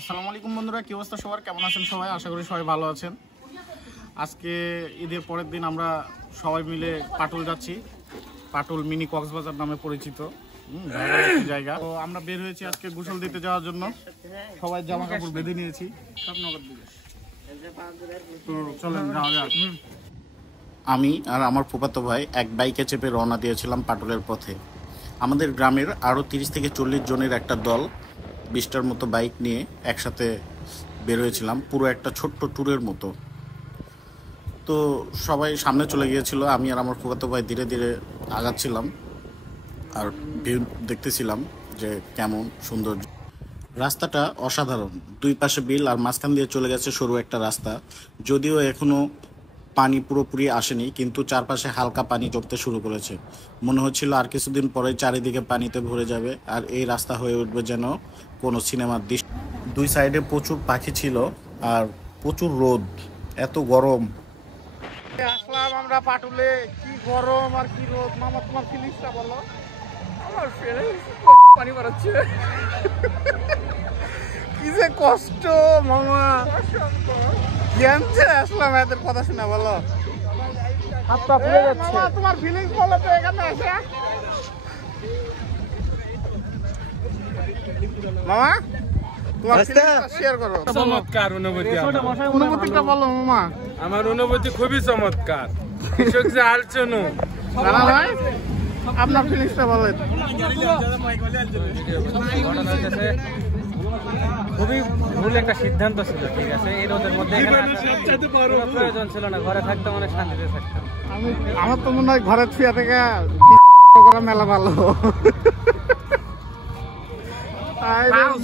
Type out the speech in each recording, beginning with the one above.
আসসালামু আলাইকুম বন্ধুরা, কি অবস্থা সবার? কেমন আছেন সবাই? আশা করি সবাই ভালো আছেন। আজকে ঈদের পরের দিন আমরা সবাই মিলে পাটুল যাচ্ছি। পাটুল মিনি কক্সবাজার নামে পরিচিত একটি জায়গা। তো আমরা বের হয়েছি আজকে গোসল দিতে যাওয়ার জন্য। সবাই জামা কাপড় বেঁধে নিয়েছি। তো চলেন যাওয়া যাক। আমি আর আমার ফুফাতো ভাই এক বাইকে চেপে রওনা দিয়েছিলাম পাটুলের পথে। আমাদের গ্রামের আরও 30 থেকে 40 জনের একটা দল 20টার মতো বাইক নিয়ে একসাথে বের হয়েছিলাম, পুরো একটা ছোট্ট ট্যুরের মতো। তো সবাই সামনে চলে গিয়েছিল, আমি আর আমার ফুফাতো ভাই ধীরে ধীরে আগাচ্ছিলাম আর ভিউ দেখতেছিলাম যে কেমন সুন্দর। রাস্তাটা অসাধারণ, দুই পাশে বিল আর মাঝখান দিয়ে চলে গেছে সরু একটা রাস্তা। যদিও এখনও পানি পুরোপুরি আসেনি, কিন্তু চারপাশে হালকা পানি জমতে শুরু করেছে। মনে হচ্ছিল আর কিছুদিন পরে চারিদিকে পানিতে ভরে যাবে আর এই রাস্তা হয়ে উঠবে যেন কোনো সিনেমার দৃশ্য। দুই সাইডে প্রচুর পাখি ছিল আর প্রচুর রোদ, এত গরম। আসলাম আমরা পাটুলে, কি গরম আর কি রোদ। মামা, তোমার ফিলিংসটা বলো। আমার ফিলিংস পানি পড়ছে, কি যে কষ্ট মামা। আসলাম এদের কথা শুনে, বলো। হাত পা ফুলে যাচ্ছে। মামা, তোমার ফিলিংস বলো তো এখানে এসে। মামা, তোমার ফিলিংসটা শেয়ার করো। চমৎকার অনুভূতি। অনুভূতিটা বলো মামা। আমার অনুভূতি খুবই চমৎকার। কৃষক যে আলচনু রানা ভাই, আপনার ফিলিংসটা বলেন। খুবই ভুল একটা সিদ্ধান্ত ছিল, ঠিক আছে। এই রোদের মধ্যে প্রয়োজন ছিল না, ঘরে থাকতাম, অনেক শান্তিতে থাকতাম। আমার তো মনে হয় ঘরের ছুঁয়া থেকে করা মেলা ভালো।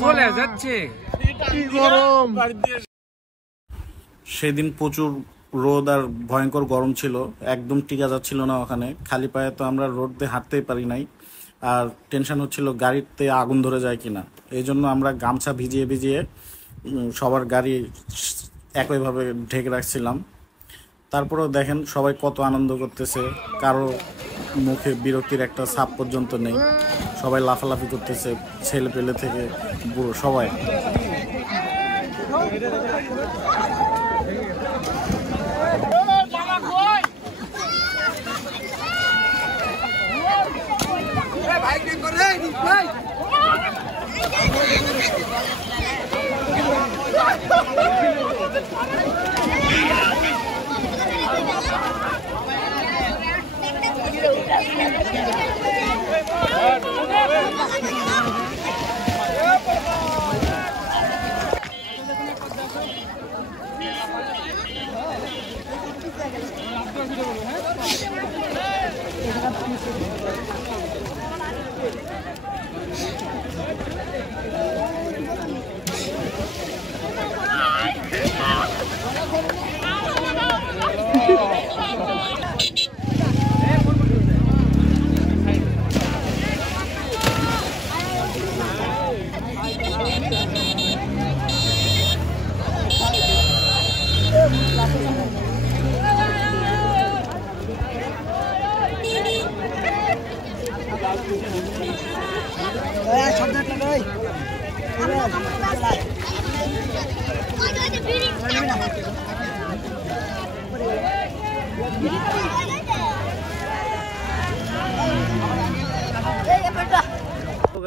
চলে যাচ্ছে, কি গরম। সেদিন প্রচুর রোদ আর ভয়ঙ্কর গরম ছিল, একদম টিকা যাচ্ছিল না ওখানে। খালি পায়ে তো আমরা রোদ দিয়ে হাঁটতেই পারি নাই। আর টেনশন হচ্ছিল গাড়িতে আগুন ধরে যায় কিনা। এই জন্য আমরা গামছা ভিজিয়ে ভিজিয়ে সবার গাড়ি একইভাবে ঢেকে রাখছিলাম। তারপরেও দেখেন সবাই কত আনন্দ করতেছে, কারো মুখে বিরক্তির একটা ছাপ পর্যন্ত নেই। সবাই লাফালাফি করতেছে, ছেলে পেলে থেকে বুড়ো সবাই।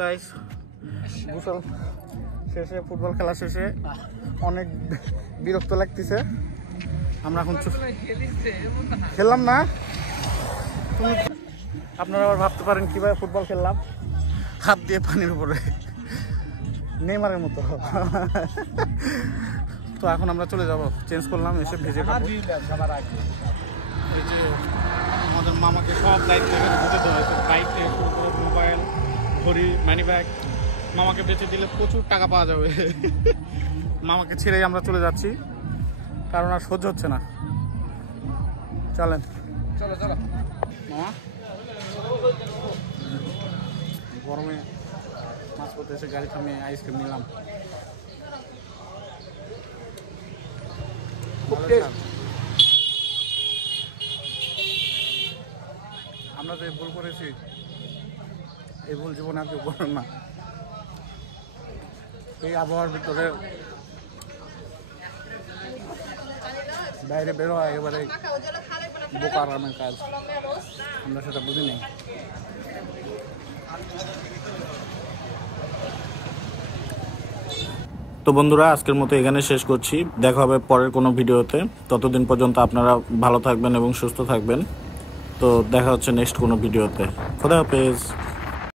গাইস, গোসল শেষে, ফুটবল খেলা শেষে অনেক বিরক্ত লাগতেছে। আমরা এখন খেললাম না। তুমি আপনারা আবার ভাবতে পারেন কিভাবে ফুটবল খেললাম, হাত দিয়ে পানির উপরে, নেইমারের মতো। তো এখন আমরা চলে যাব, চেঞ্জ করলাম, এসে ভেজে খাবো। এই যে আমাদের মামাকে সব দায়িত্ব বুঝে দেওয়া হয়েছে, বাইক থেকে শুরু করে মোবাইল, ঘড়ি, মানি ব্যাগ। মামাকে বেঁচে দিলে প্রচুর টাকা পাওয়া যাবে। মামাকে ছেড়েই আমরা চলে যাচ্ছি, কারণ আর সহ্য হচ্ছে না। চলেন, চলো চলো মামা। গরমে মাছ করতে এসে গাড়ি থামিয়ে আইসক্রিম নিলাম। আমরা যে ভুল করেছি, এই ভুল জীবনে আর কেউ করেন না। এই আবহাওয়ার ভিতরে বাইরে বেরোয়া একেবারে বোকা আরামের কাজ, আমরা সেটা বুঝি নেই। তো বন্ধুরা, আজকের মতো এখানে শেষ করছি। দেখা হবে পরের কোনো ভিডিওতে। ততদিন পর্যন্ত আপনারা ভালো থাকবেন এবং সুস্থ থাকবেন। তো দেখা হচ্ছে নেক্সট কোনো ভিডিওতে। খোদা হাফেজ।